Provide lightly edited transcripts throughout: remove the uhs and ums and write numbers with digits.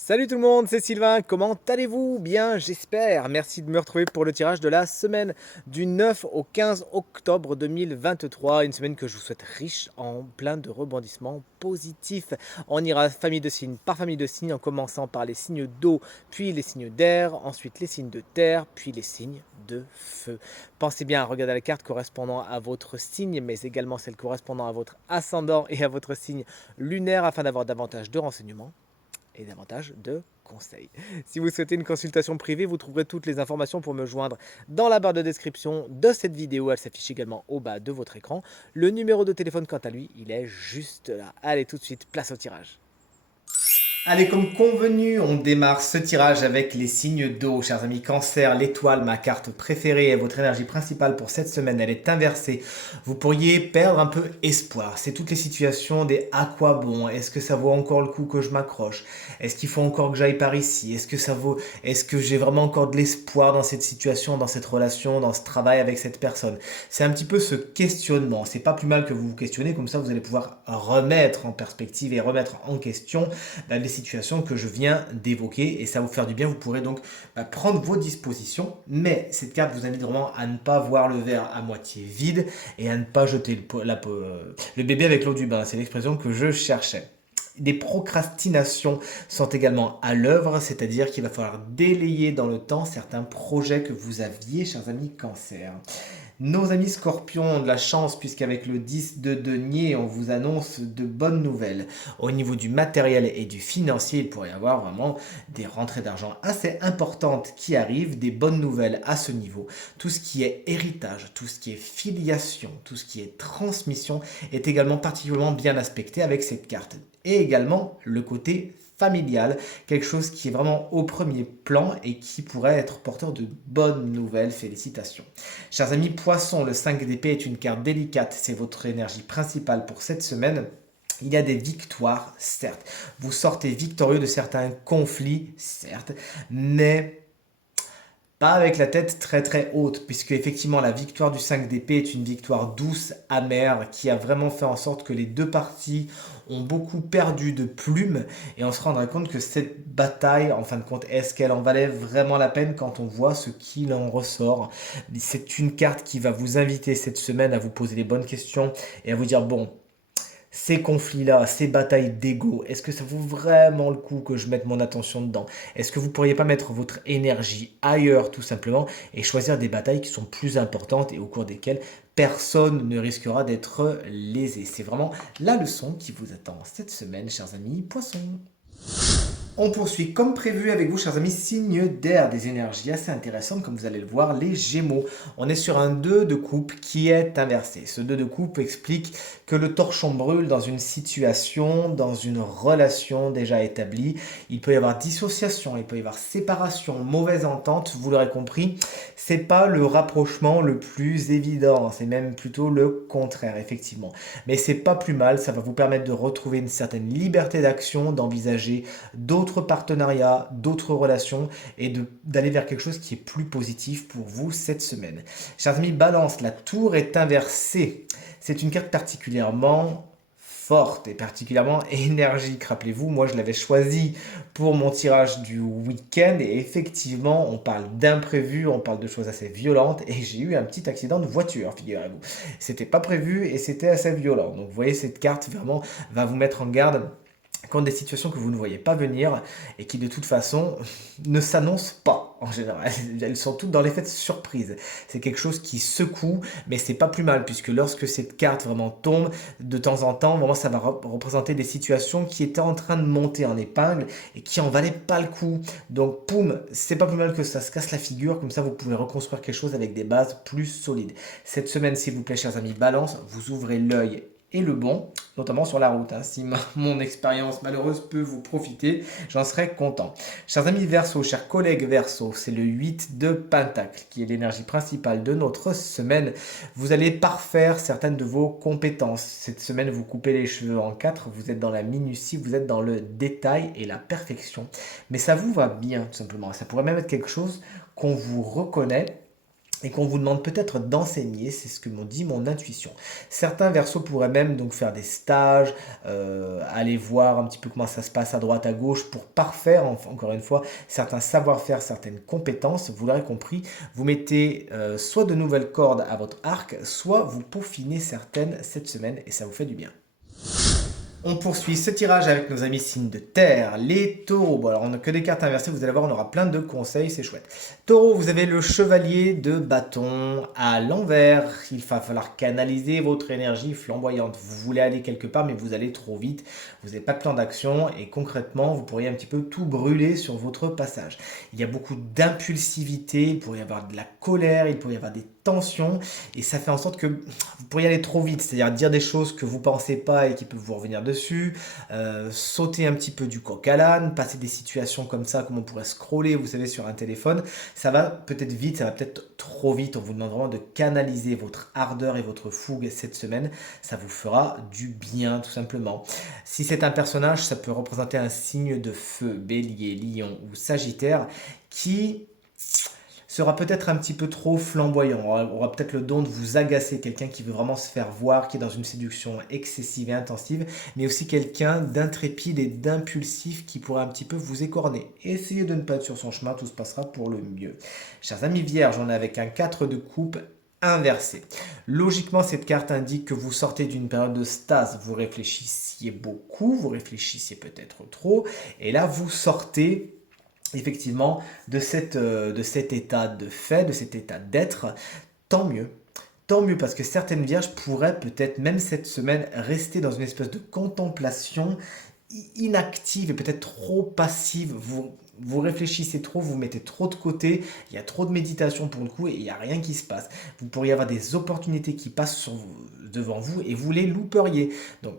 Salut tout le monde, c'est Sylvain, comment allez-vous? Bien, j'espère. Merci de me retrouver pour le tirage de la semaine du 9 au 15 octobre 2023. Une semaine que je vous souhaite riche en plein de rebondissements positifs. On ira famille de signes par famille de signes en commençant par les signes d'eau, puis les signes d'air, ensuite les signes de terre, puis les signes de feu. Pensez bien à regarder la carte correspondant à votre signe, mais également celle correspondant à votre ascendant et à votre signe lunaire afin d'avoir davantage de renseignements et davantage de conseils. Si vous souhaitez une consultation privée, vous trouverez toutes les informations pour me joindre dans la barre de description de cette vidéo. Elle s'affiche également au bas de votre écran. Le numéro de téléphone, quant à lui, il est juste là. Allez, tout de suite, place au tirage. Allez, comme convenu, on démarre ce tirage avec les signes d'eau. Chers amis, Cancer, l'étoile, ma carte préférée et votre énergie principale pour cette semaine, elle est inversée. Vous pourriez perdre un peu espoir. C'est toutes les situations des à quoi bon? Est-ce que ça vaut encore le coup que je m'accroche? Est-ce qu'il faut encore que j'aille par ici? Est-ce que j'ai vraiment encore de l'espoir dans cette situation, dans cette relation, dans ce travail avec cette personne? C'est un petit peu ce questionnement. C'est pas plus mal que vous vous questionnez, comme ça vous allez pouvoir remettre en perspective et remettre en question les situations que je viens d'évoquer et ça va vous faire du bien. Vous pourrez donc prendre vos dispositions, mais cette carte vous invite vraiment à ne pas voir le verre à moitié vide et à ne pas jeter le bébé avec l'eau du bain. C'est l'expression que je cherchais. Des procrastinations sont également à l'œuvre, c'est-à-dire qu'il va falloir délayer dans le temps certains projets que vous aviez, chers amis Cancer. Nos amis Scorpions ont de la chance puisqu'avec le 10 de denier, on vous annonce de bonnes nouvelles. Au niveau du matériel et du financier, il pourrait y avoir vraiment des rentrées d'argent assez importantes qui arrivent, des bonnes nouvelles à ce niveau. Tout ce qui est héritage, tout ce qui est filiation, tout ce qui est transmission est également particulièrement bien aspecté avec cette carte. Et également le côté familial, quelque chose qui est vraiment au premier plan et qui pourrait être porteur de bonnes nouvelles. Félicitations. Chers amis Poissons, le 5 d'épée est une carte délicate, c'est votre énergie principale pour cette semaine. Il y a des victoires, certes. Vous sortez victorieux de certains conflits, certes, mais pas avec la tête très très haute, puisque effectivement la victoire du 5 d'épée est une victoire douce, amère, qui a vraiment fait en sorte que les deux parties ont beaucoup perdu de plumes, et on se rendra compte que cette bataille, en fin de compte, est-ce qu'elle en valait vraiment la peine quand on voit ce qu'il en ressort? C'est une carte qui va vous inviter cette semaine à vous poser les bonnes questions et à vous dire, bon, ces conflits-là, ces batailles d'ego, est-ce que ça vaut vraiment le coup que je mette mon attention dedans? Est-ce que vous pourriez pas mettre votre énergie ailleurs tout simplement et choisir des batailles qui sont plus importantes et au cours desquelles personne ne risquera d'être lésé? C'est vraiment la leçon qui vous attend cette semaine, chers amis poissons. On poursuit comme prévu avec vous, chers amis, signe d'air, des énergies assez intéressantes, comme vous allez le voir, les Gémeaux. On est sur un 2 de coupe qui est inversé. Ce 2 de coupe explique que le torchon brûle dans une situation, dans une relation déjà établie. Il peut y avoir dissociation, il peut y avoir séparation, mauvaise entente, vous l'aurez compris. C'est pas le rapprochement le plus évident, c'est même plutôt le contraire, effectivement. Mais c'est pas plus mal, ça va vous permettre de retrouver une certaine liberté d'action, d'envisager d'autres partenariats, d'autres relations et d'aller vers quelque chose qui est plus positif pour vous cette semaine. Chers amis, Balance, la tour est inversée. C'est une carte particulièrement forte et particulièrement énergique. Rappelez-vous, moi je l'avais choisi pour mon tirage du week-end et effectivement on parle d'imprévu, on parle de choses assez violentes et j'ai eu un petit accident de voiture, figurez-vous. C'était pas prévu et c'était assez violent. Donc vous voyez, cette carte vraiment va vous mettre en garde contre des situations que vous ne voyez pas venir et qui de toute façon ne s'annoncent pas en général. Elles sont toutes dans l'effet de surprise. C'est quelque chose qui secoue, mais c'est pas plus mal puisque lorsque cette carte vraiment tombe, de temps en temps, vraiment ça va représenter des situations qui étaient en train de monter en épingle et qui en valaient pas le coup. Donc poum, c'est pas plus mal que ça se casse la figure, comme ça vous pouvez reconstruire quelque chose avec des bases plus solides. Cette semaine, s'il vous plaît, chers amis, Balance, vous ouvrez l'œil et le bon, notamment sur la route. Si mon expérience malheureuse peut vous profiter, j'en serais content. Chers amis Verseau, chers collègues Verseau, c'est le 8 de Pentacle qui est l'énergie principale de notre semaine. Vous allez parfaire certaines de vos compétences. Cette semaine, vous coupez les cheveux en quatre, vous êtes dans la minutie, vous êtes dans le détail et la perfection. Mais ça vous va bien, tout simplement. Ça pourrait même être quelque chose qu'on vous reconnaît et qu'on vous demande peut-être d'enseigner, c'est ce que m'ont dit mon intuition. Certains Verseaux pourraient même donc faire des stages, aller voir un petit peu comment ça se passe à droite, à gauche, pour parfaire, encore une fois, certains savoir-faire, certaines compétences. Vous l'aurez compris, vous mettez soit de nouvelles cordes à votre arc, soit vous peaufinez certaines cette semaine, et ça vous fait du bien. On poursuit ce tirage avec nos amis signes de terre, les taureaux. Bon, alors on n'a que des cartes inversées, vous allez voir, on aura plein de conseils, c'est chouette. Taureau, vous avez le chevalier de bâton à l'envers. Il va falloir canaliser votre énergie flamboyante. Vous voulez aller quelque part, mais vous allez trop vite. Vous n'avez pas de plan d'action et concrètement, vous pourriez un petit peu tout brûler sur votre passage. Il y a beaucoup d'impulsivité, il pourrait y avoir de la colère, il pourrait y avoir des tensions et ça fait en sorte que vous pourriez aller trop vite, c'est-à-dire dire des choses que vous ne pensez pas et qui peuvent vous revenir dessus, sauter un petit peu du coq à l'âne, passer des situations comme ça, comme on pourrait scroller, vous savez, sur un téléphone. Ça va peut-être vite, ça va peut-être trop vite. On vous demande vraiment de canaliser votre ardeur et votre fougue cette semaine. Ça vous fera du bien, tout simplement. Si c'est un personnage, ça peut représenter un signe de feu, bélier, lion ou sagittaire, qui sera peut-être un petit peu trop flamboyant, aura peut-être le don de vous agacer, quelqu'un qui veut vraiment se faire voir, qui est dans une séduction excessive et intensive, mais aussi quelqu'un d'intrépide et d'impulsif qui pourra un petit peu vous écorner. Essayez de ne pas être sur son chemin, tout se passera pour le mieux. Chers amis vierges, on est avec un 4 de coupe inversé. Logiquement, cette carte indique que vous sortez d'une période de stase, vous réfléchissiez beaucoup, vous réfléchissiez peut-être trop, et là vous sortez effectivement de cet état de fait, de cet état d'être. Tant mieux. Tant mieux parce que certaines vierges pourraient peut-être même cette semaine rester dans une espèce de contemplation inactive et peut-être trop passive. Vous réfléchissez trop, vous mettez trop de côté, il y a trop de méditation pour le coup et il n'y a rien qui se passe. Vous pourriez avoir des opportunités qui passent devant vous et vous les louperiez. Donc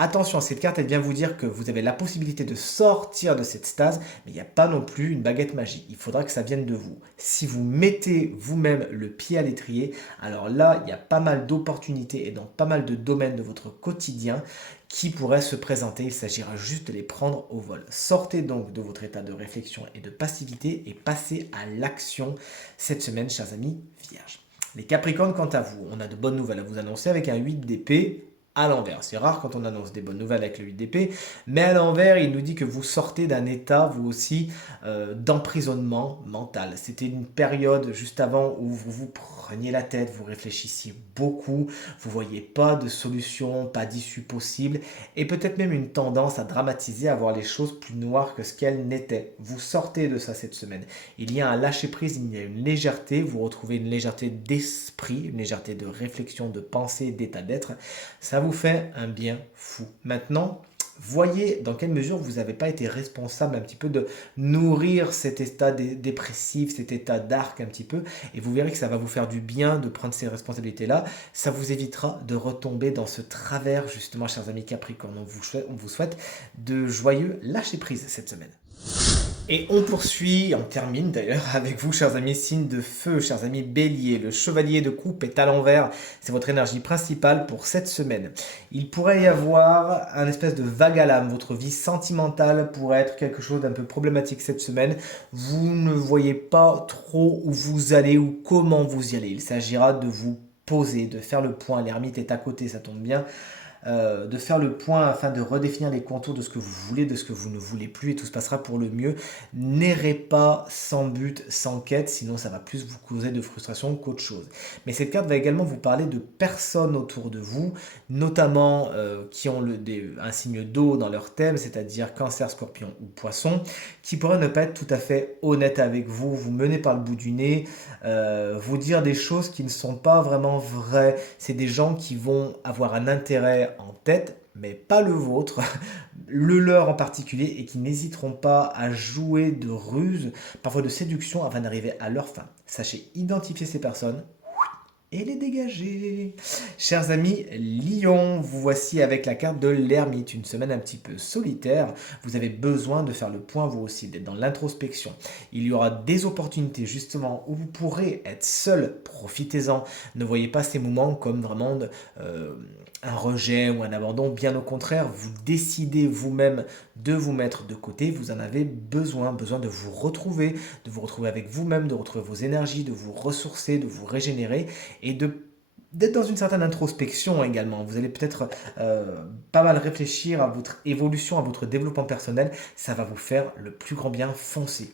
attention, cette carte, elle vient vous dire que vous avez la possibilité de sortir de cette stase, mais il n'y a pas non plus une baguette magique. Il faudra que ça vienne de vous. Si vous mettez vous-même le pied à l'étrier, alors là, il y a pas mal d'opportunités et dans pas mal de domaines de votre quotidien qui pourraient se présenter. Il s'agira juste de les prendre au vol. Sortez donc de votre état de réflexion et de passivité et passez à l'action cette semaine, chers amis vierges. Les Capricornes, quant à vous, on a de bonnes nouvelles à vous annoncer avec un 8 d'épée à l'envers. C'est rare quand on annonce des bonnes nouvelles avec le 8 d'épée, mais à l'envers, il nous dit que vous sortez d'un état, vous aussi, d'emprisonnement mental. C'était une période juste avant où vous vous preniez la tête, vous réfléchissiez beaucoup, vous voyez pas de solution, pas d'issue possible, et peut-être même une tendance à dramatiser, à voir les choses plus noires que ce qu'elles n'étaient. Vous sortez de ça cette semaine. Il y a un lâcher-prise, il y a une légèreté, vous retrouvez une légèreté d'esprit, une légèreté de réflexion, de pensée, d'état d'être. Ça vous fait un bien fou. Maintenant, voyez dans quelle mesure vous n'avez pas été responsable un petit peu de nourrir cet état dépressif, cet état dark un petit peu, et vous verrez que ça va vous faire du bien de prendre ces responsabilités-là. Ça vous évitera de retomber dans ce travers, justement, chers amis Capricorne. On vous souhaite de joyeux lâcher-prise cette semaine. Et on poursuit, on termine d'ailleurs avec vous, chers amis signes de feu, chers amis bélier. Le chevalier de coupe est à l'envers, c'est votre énergie principale pour cette semaine. Il pourrait y avoir un espèce de vague à l'âme, votre vie sentimentale pourrait être quelque chose d'un peu problématique cette semaine. Vous ne voyez pas trop où vous allez ou comment vous y allez. Il s'agira de vous poser, de faire le point. L'ermite est à côté, ça tombe bien. De faire le point afin de redéfinir les contours de ce que vous voulez, de ce que vous ne voulez plus et tout se passera pour le mieux. N'errez pas sans but, sans quête, sinon ça va plus vous causer de frustration qu'autre chose. Mais cette carte va également vous parler de personnes autour de vous, notamment qui ont un signe d'eau dans leur thème, c'est-à-dire cancer, scorpion ou poisson, qui pourraient ne pas être tout à fait honnêtes avec vous, vous mener par le bout du nez, vous dire des choses qui ne sont pas vraiment vraies. C'est des gens qui vont avoir un intérêt en tête, mais pas le vôtre, le leur en particulier, et qui n'hésiteront pas à jouer de ruses, parfois de séduction, afin d'arriver à leur fin. Sachez identifier ces personnes, et les dégager. Chers amis, Lion, vous voici avec la carte de l'ermite, une semaine un petit peu solitaire. Vous avez besoin de faire le point vous aussi, d'être dans l'introspection. Il y aura des opportunités justement où vous pourrez être seul, profitez-en. Ne voyez pas ces moments comme vraiment euh, un rejet ou un abandon, bien au contraire, vous décidez vous-même de vous mettre de côté, vous en avez besoin de vous retrouver avec vous-même, de retrouver vos énergies, de vous ressourcer, de vous régénérer et d'être dans une certaine introspection également. Vous allez peut-être pas mal réfléchir à votre évolution, à votre développement personnel. Ça va vous faire le plus grand bien. Foncez.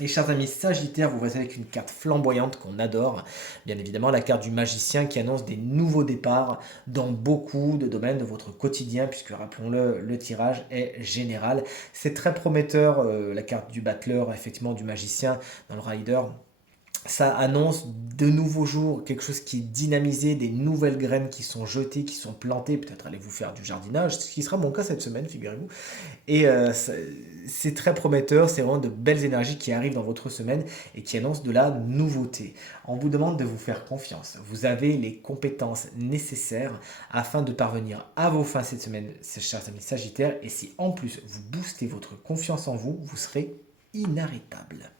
Et chers amis Sagittaires, vous voyez avec une carte flamboyante qu'on adore, bien évidemment la carte du magicien qui annonce des nouveaux départs dans beaucoup de domaines de votre quotidien, puisque rappelons-le, le tirage est général. C'est très prometteur, la carte du battleur, effectivement du magicien dans le rider, ça annonce de nouveaux jours, quelque chose qui est dynamisé, des nouvelles graines qui sont jetées, qui sont plantées. Peut-être allez-vous faire du jardinage, ce qui sera mon cas cette semaine, figurez-vous. Et c'est très prometteur, c'est vraiment de belles énergies qui arrivent dans votre semaine et qui annoncent de la nouveauté. On vous demande de vous faire confiance. Vous avez les compétences nécessaires afin de parvenir à vos fins cette semaine, chers amis Sagittaires. Et si en plus vous boostez votre confiance en vous, vous serez inarrêtable.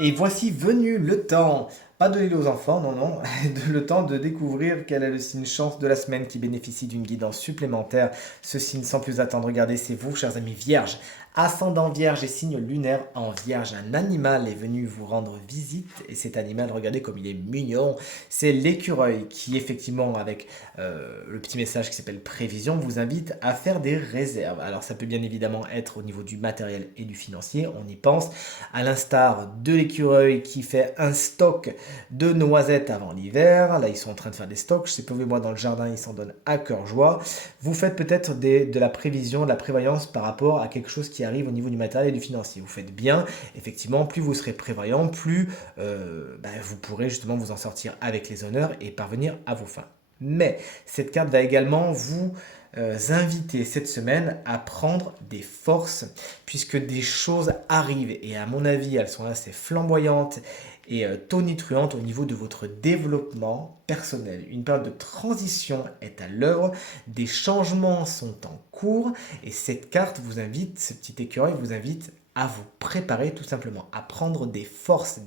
Et voici venu le temps, pas de l'île aux enfants, non, non, le temps de découvrir quel est le signe chance de la semaine qui bénéficie d'une guidance supplémentaire. Ce signe, sans plus attendre, regardez, c'est vous, chers amis vierges. Ascendant vierge et signe lunaire en vierge, un animal est venu vous rendre visite et cet animal, regardez comme il est mignon, c'est l'écureuil qui effectivement avec le petit message qui s'appelle prévision vous invite à faire des réserves. Alors ça peut bien évidemment être au niveau du matériel et du financier, on y pense, à l'instar de l'écureuil qui fait un stock de noisettes avant l'hiver, là ils sont en train de faire des stocks, je sais pas moi dans le jardin ils s'en donnent à cœur joie, vous faites peut-être de la prévision, de la prévoyance par rapport à quelque chose qui arrive au niveau du matériel et du financier. Vous faites bien, effectivement, plus vous serez prévoyant, plus vous pourrez justement vous en sortir avec les honneurs et parvenir à vos fins. Mais cette carte va également vous inviter cette semaine à prendre des forces puisque des choses arrivent et à mon avis elles sont assez flamboyantes et tonitruantes au niveau de votre développement personnel. Une période de transition est à l'œuvre, des changements sont en cours et cette carte vous invite, ce petit écureuil vous invite à vous préparer tout simplement, à prendre des forces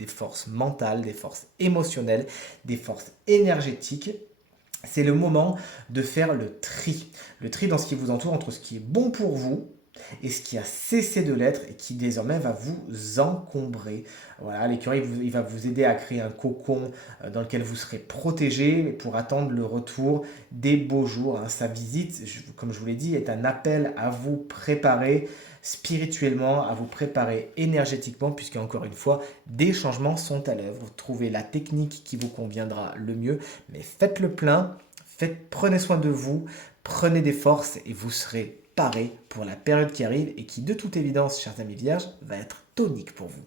mentales, des forces émotionnelles, des forces énergétiques. C'est le moment de faire le tri dans ce qui vous entoure entre ce qui est bon pour vous et ce qui a cessé de l'être et qui désormais va vous encombrer. Voilà, l'écureuil il va vous aider à créer un cocon dans lequel vous serez protégé pour attendre le retour des beaux jours. Hein. Sa visite, comme je vous l'ai dit, est un appel à vous préparer spirituellement, à vous préparer énergétiquement, puisque encore une fois, des changements sont à l'œuvre. Trouvez la technique qui vous conviendra le mieux, mais faites le plein, prenez soin de vous, prenez des forces et vous serez paré pour la période qui arrive et qui, de toute évidence, chers amis vierges, va être tonique pour vous.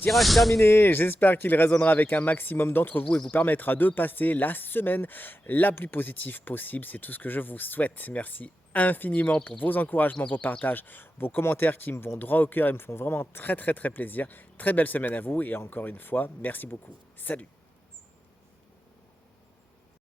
Tirage terminé, j'espère qu'il résonnera avec un maximum d'entre vous et vous permettra de passer la semaine la plus positive possible. C'est tout ce que je vous souhaite. Merci infiniment pour vos encouragements, vos partages, vos commentaires qui me vont droit au cœur et me font vraiment très très très plaisir. Très belle semaine à vous et encore une fois, merci beaucoup. Salut!